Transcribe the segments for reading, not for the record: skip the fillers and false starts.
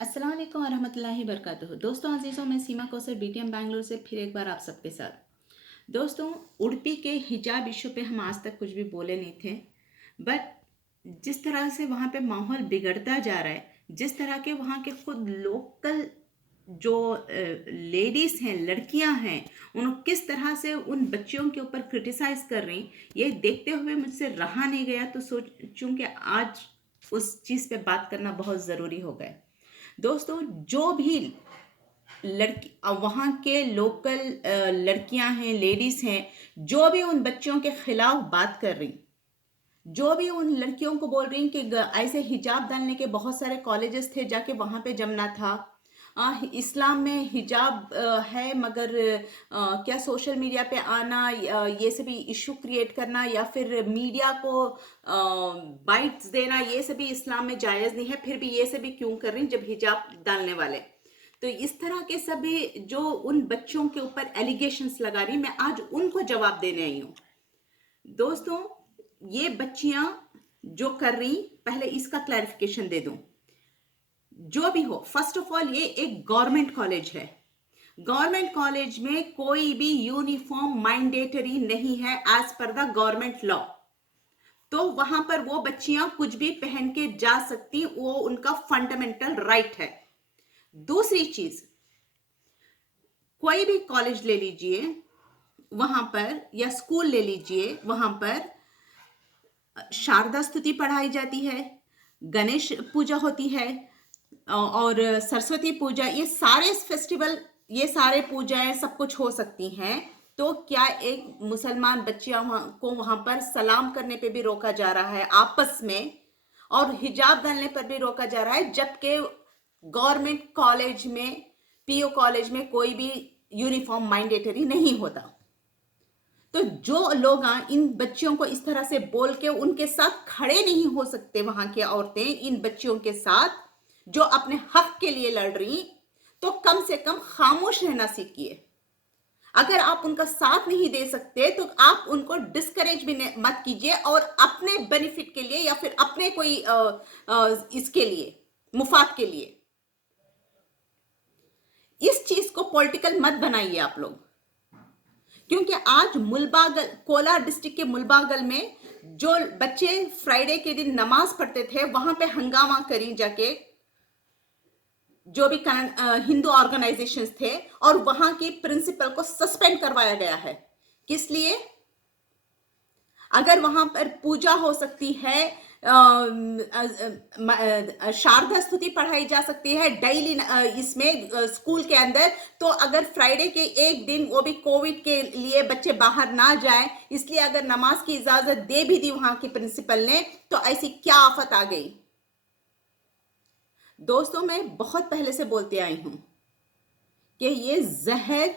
अस्सलाम वालेकुम वरहमतुल्लाहि वबरकातुहू। दोस्तों अजीज़ों, मैं सीमा कौसर बीटीएम बैंगलोर से फिर एक बार आप सबके साथ। दोस्तों, उडुपी के हिजाब इशू पे हम आज तक कुछ भी बोले नहीं थे, बट जिस तरह से वहाँ पे माहौल बिगड़ता जा रहा है, जिस तरह के वहाँ के खुद लोकल जो लेडीज़ हैं, लड़कियां हैं, उन किस तरह से उन बच्चियों के ऊपर क्रिटिसाइज कर रही, ये देखते हुए मुझसे रहा नहीं गया, तो सोचूं कि आज उस चीज़ पे बात करना बहुत ज़रूरी हो गया। दोस्तों, जो भी लड़की वहाँ के लोकल लड़कियां हैं, लेडीज हैं, जो भी उन बच्चियों के खिलाफ बात कर रही, जो भी उन लड़कियों को बोल रही कि ऐसे हिजाब डालने के बहुत सारे कॉलेजेस थे, जाके वहाँ पे जमना था। इस्लाम में हिजाब है, मगर क्या सोशल मीडिया पे आना, ये सभी इशू क्रिएट करना या फिर मीडिया को बाइट्स देना, ये सभी इस्लाम में जायज़ नहीं है। फिर भी ये सभी क्यों कर रही जब हिजाब डालने वाले। तो इस तरह के सभी जो उन बच्चों के ऊपर एलिगेशंस लगा रही, मैं आज उनको जवाब देने आई हूँ। दोस्तों, ये बच्चियां जो कर रही, पहले इसका क्लैरिफिकेशन दे दूं। जो भी हो, फर्स्ट ऑफ ऑल ये एक गवर्नमेंट कॉलेज है। गवर्नमेंट कॉलेज में कोई भी यूनिफॉर्म मैंडेटरी नहीं है as per the government law. तो वहां पर वो बच्चियां कुछ भी पहन के जा सकती, वो उनका फंडामेंटल राइट है। दूसरी चीज, कोई भी कॉलेज ले लीजिए वहां पर, या स्कूल ले लीजिए, वहां पर शारदा स्तुति पढ़ाई जाती है, गणेश पूजा होती है, और सरस्वती पूजा, ये सारे फेस्टिवल, ये सारे पूजाएं सब कुछ हो सकती हैं। तो क्या एक मुसलमान बच्चियां को वहां पर सलाम करने पे भी रोका जा रहा है आपस में, और हिजाब डालने पर भी रोका जा रहा है, जबकि गवर्नमेंट कॉलेज में, पीओ कॉलेज में कोई भी यूनिफॉर्म मैंडेटरी नहीं होता। तो जो लोग इन बच्चियों को इस तरह से बोल के उनके साथ खड़े नहीं हो सकते, वहां की औरतें इन बच्चियों के साथ जो अपने हक के लिए लड़ रही, तो कम से कम खामोश रहना सीखिए। अगर आप उनका साथ नहीं दे सकते तो आप उनको डिस्करेज भी मत कीजिए, और अपने बेनिफिट के लिए या फिर अपने कोई इसके लिए, मुफाद के लिए इस चीज को पॉलिटिकल मत बनाइए आप लोग। क्योंकि आज मुलबागल, कोलार डिस्ट्रिक्ट के मुलबागल में जो बच्चे फ्राइडे के दिन नमाज पढ़ते थे, वहां पे हंगामा करी जाके जो भी हिंदू ऑर्गेनाइजेशंस थे, और वहां की प्रिंसिपल को सस्पेंड करवाया गया है। किस लिए? अगर वहां पर पूजा हो सकती है, शारदा स्तुति पढ़ाई जा सकती है डेली इसमें स्कूल के अंदर, तो अगर फ्राइडे के एक दिन, वो भी कोविड के लिए बच्चे बाहर ना जाएं, इसलिए अगर नमाज की इजाजत दे भी दी वहां की प्रिंसिपल ने, तो ऐसी क्या आफत आ गई। दोस्तों, मैं बहुत पहले से बोलते आई हूं कि ये जहर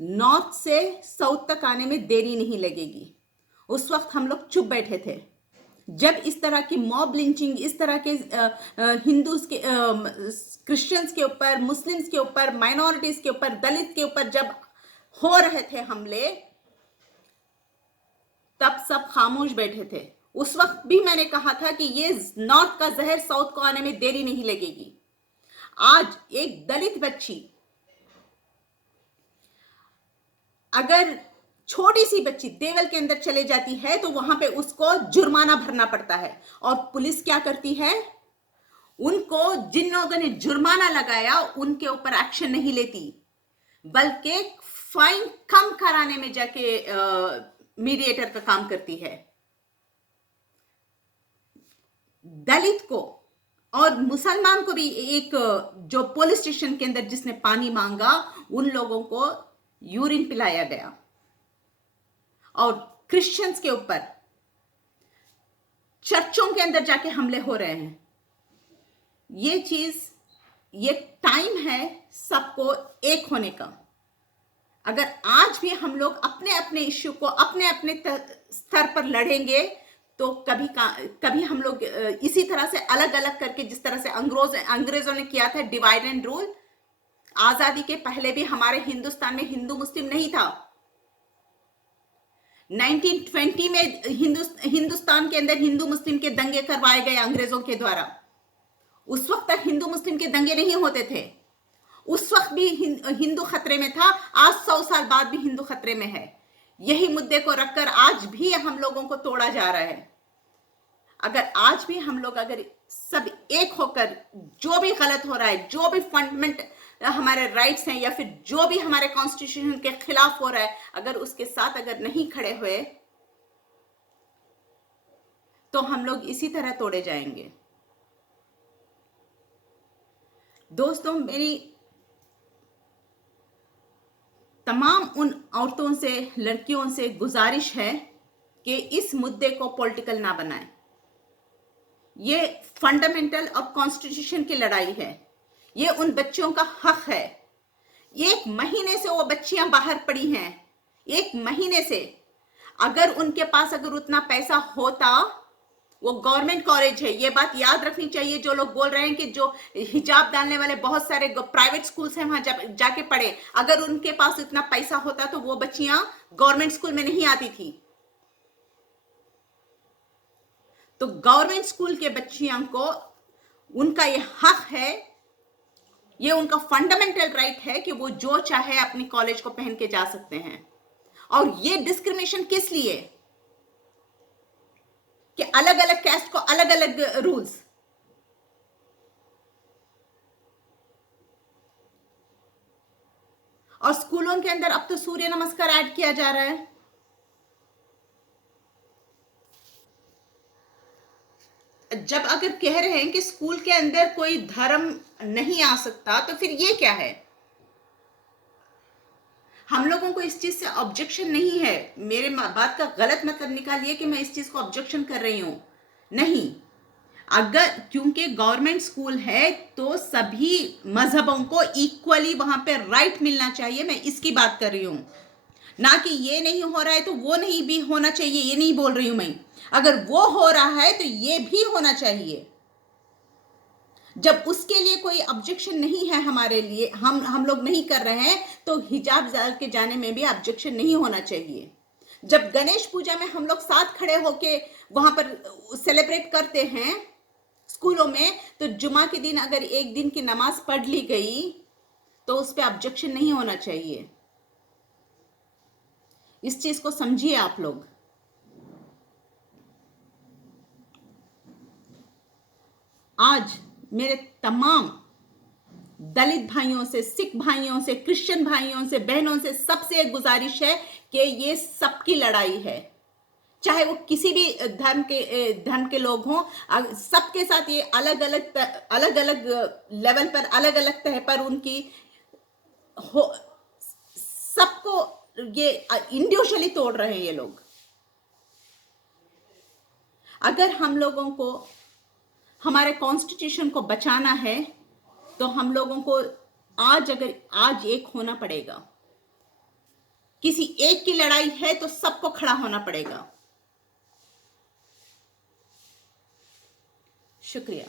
नॉर्थ से साउथ तक आने में देरी नहीं लगेगी। उस वक्त हम लोग चुप बैठे थे जब इस तरह की मॉब लिंचिंग, इस तरह के हिंदूज के, क्रिश्चियंस के ऊपर, मुस्लिम्स के ऊपर, माइनॉरिटीज के ऊपर, दलित के ऊपर जब हो रहे थे हमले, तब सब खामोश बैठे थे। उस वक्त भी मैंने कहा था कि ये नॉर्थ का जहर साउथ को आने में देरी नहीं लगेगी। आज एक दलित बच्ची, अगर छोटी सी बच्ची देवल के अंदर चले जाती है, तो वहां पे उसको जुर्माना भरना पड़ता है, और पुलिस क्या करती है, उनको, जिन लोगों ने जुर्माना लगाया उनके ऊपर एक्शन नहीं लेती, बल्कि फाइन कम कराने में जाके मीडिएटर का काम करती है। दलित को और मुसलमान को भी, एक जो पुलिस स्टेशन के अंदर जिसने पानी मांगा, उन लोगों को यूरिन पिलाया गया, और क्रिश्चियंस के ऊपर चर्चों के अंदर जाके हमले हो रहे हैं। ये चीज, ये टाइम है सबको एक होने का। अगर आज भी हम लोग अपने अपने इश्यू को अपने अपने स्तर पर लड़ेंगे, तो कभी हम लोग इसी तरह से अलग अलग करके, जिस तरह से अंग्रेजों ने किया था डिवाइड एंड रूल। आजादी के पहले भी हमारे हिंदुस्तान में हिंदू मुस्लिम नहीं था। 1920 में हिंदुस्तान के अंदर हिंदू मुस्लिम के दंगे करवाए गए अंग्रेजों के द्वारा। उस वक्त तक हिंदू मुस्लिम के दंगे नहीं होते थे, उस वक्त भी हिंदू खतरे में था, आज 100 साल बाद भी हिंदू खतरे में है। यही मुद्दे को रखकर आज भी हम लोगों को तोड़ा जा रहा है। अगर आज भी हम लोग अगर सब एक होकर जो भी गलत हो रहा है, जो भी फंडामेंट हमारे राइट्स हैं या फिर जो भी हमारे कॉन्स्टिट्यूशन के खिलाफ हो रहा है, अगर उसके साथ अगर नहीं खड़े हुए तो हम लोग इसी तरह तोड़े जाएंगे। दोस्तों, मेरी तमाम उन औरतों से, लड़कियों से गुजारिश है कि इस मुद्दे को पॉलिटिकल ना बनाएं। ये फंडामेंटल और कॉन्स्टिट्यूशन की लड़ाई है, ये उन बच्चियों का हक है। 1 महीने से वो बच्चियां बाहर पड़ी हैं, 1 महीने से। अगर उनके पास अगर उतना पैसा होता, वो गवर्नमेंट कॉलेज है, ये बात याद रखनी चाहिए। जो लोग बोल रहे हैं कि जो हिजाब डालने वाले बहुत सारे प्राइवेट स्कूल्स हैं वहां जाके पढ़े, अगर उनके पास इतना पैसा होता तो वो बच्चियां गवर्नमेंट स्कूल में नहीं आती थी। तो गवर्नमेंट स्कूल के बच्चियों को उनका ये हक है, ये उनका फंडामेंटल राइट है कि वो जो चाहे अपनी कॉलेज को पहन के जा सकते हैं। और ये डिस्क्रिमिनेशन किस लिए कि अलग अलग कैस्ट को अलग अलग रूल्स। और स्कूलों के अंदर अब तो सूर्य नमस्कार ऐड किया जा रहा है। जब अगर कह रहे हैं कि स्कूल के अंदर कोई धर्म नहीं आ सकता, तो फिर ये क्या है? हम लोगों को इस चीज से ऑब्जेक्शन नहीं है। मेरे बात का गलत मतलब निकालिए कि मैं इस चीज को ऑब्जेक्शन कर रही हूं, नहीं। अगर क्योंकि गवर्नमेंट स्कूल है तो सभी मजहबों को इक्वली वहां पे राइट मिलना चाहिए, मैं इसकी बात कर रही हूं। ना कि ये नहीं हो रहा है तो वो नहीं भी होना चाहिए, ये नहीं बोल रही हूं मैं। अगर वो हो रहा है तो ये भी होना चाहिए। जब उसके लिए कोई ऑब्जेक्शन नहीं है हमारे लिए, हम लोग नहीं कर रहे हैं, तो हिजाब डाल के जाने में भी ऑब्जेक्शन नहीं होना चाहिए। जब गणेश पूजा में हम लोग साथ खड़े होके वहां पर सेलिब्रेट करते हैं स्कूलों में, तो जुमा के दिन अगर एक दिन की नमाज पढ़ ली गई तो उस पर ऑब्जेक्शन नहीं होना चाहिए। इस चीज को समझिए आप लोग। आज मेरे तमाम दलित भाइयों से, सिख भाइयों से, क्रिश्चियन भाइयों से, बहनों से सबसे गुजारिश है कि ये सबकी लड़ाई है, चाहे वो किसी भी धर्म के लोग हों। सबके साथ ये अलग अलग लेवल पर, अलग अलग तह पर उनकी हो, सबको ये इंडिविजुअली तोड़ रहे हैं ये लोग। अगर हम लोगों को हमारे कॉन्स्टिट्यूशन को बचाना है तो हम लोगों को आज एक होना पड़ेगा। किसी एक की लड़ाई है तो सबको खड़ा होना पड़ेगा। शुक्रिया।